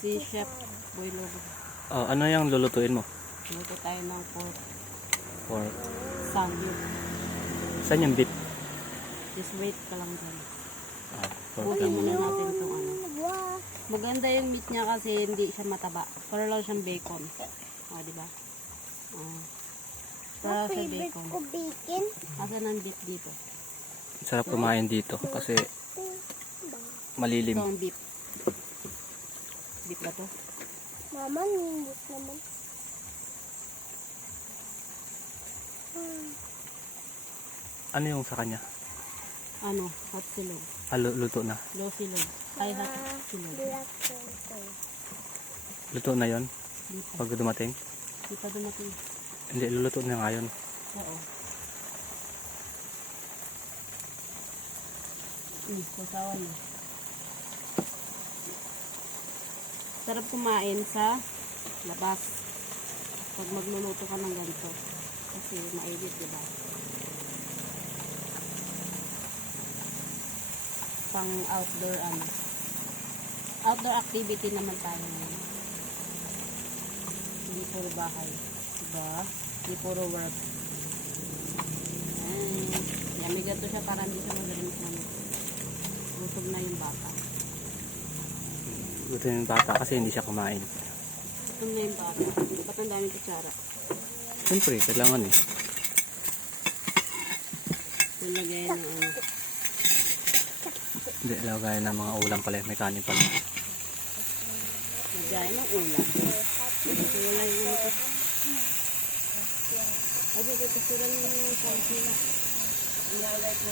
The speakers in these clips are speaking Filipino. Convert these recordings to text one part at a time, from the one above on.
Si Chef Boy Lobo. Oh, ano yung lulutuin mo? Luto tayo ng pork Pork. sandwich. Saan yung beef? Just wait ka lang dyan. Pork Buti lang. muna natin itong ano. Maganda yung meat niya kasi hindi siya mataba. Para lang siyang bacon. O, diba? Para sa bacon. Bacon? Asan ang beef dito? Sarap kumain dito kasi malilim. Ito ang beef. Beef ba to? Mama, nimbus naman. Ano yung sa kanya? Ano? Hot silog. Luto na. Low silog. Ay, hot silog. Black pepper. Luto na yon Dito. pag dumating. Di pa dumating. Hindi, luluto na ngayon. Oo. Sasawan mo. Sarap kumain sa labas. Pag magluluto ka ng ganito. Kasi mainit, diba? Pang outdoor ano. Outdoor activity naman tayo ngayon. Hindi puro bahay. Diba? Hindi puro work. Yummy gato siya para hindi siya magaling sa ano. Busog na yung bata. Luto yung bata kasi hindi siya kumain. Busog na yung bata. Ba't ang daming kutsara? Siyempre, kailangan eh. Nilagay ng ano. Hindi, lagay ng mga ulam pala. May kanin pala. Lagay ng ulam. Kasi wala yung ulo ko. Ay, kasuran nyo na yung sauce nila. Nilagay ko.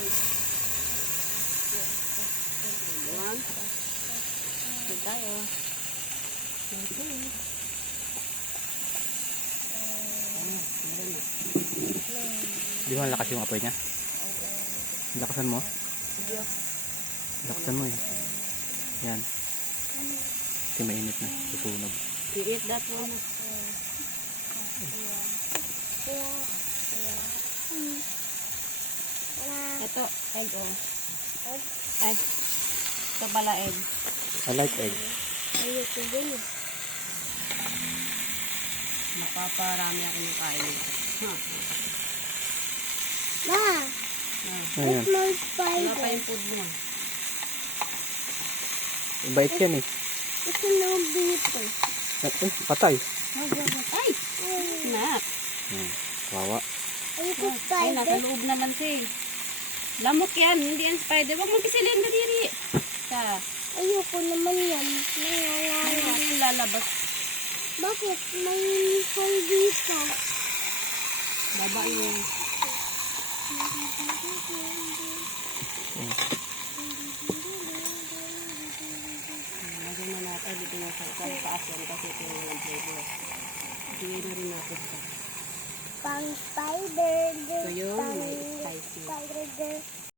One. Okay tayo. Okay. Meron na. Di ba lakas yung apoy niya? Lakasan mo? Lakasan mo eh. Yan. Kasi mainit na. Susunog. You eat that one. Ito, egg oh. Ay, ito pala egg. I like egg. Ayoko din eh. Napaparami ako ng kain nito. Ha? Ma, Ayan. it's my Wala spider. pa yung food mo. Bait yan eh. Ito na dito. Patay. Ay! Snap! Wawa. Ayoko Ay, nasa spider. loob naman siya. Lamok yan, hindi yan spider. Huwag mong pisilin na diri. Sa, Ayoko naman yan. ano Nangangalat. yung lalabas? Bakit? May hole dito. Baba yung... Lagyan na natin dito na sa taas yan kasi ito yung walang flavor. Bigay na rin natin siya. Pang spider. Ito yung may Pang spicy. spider.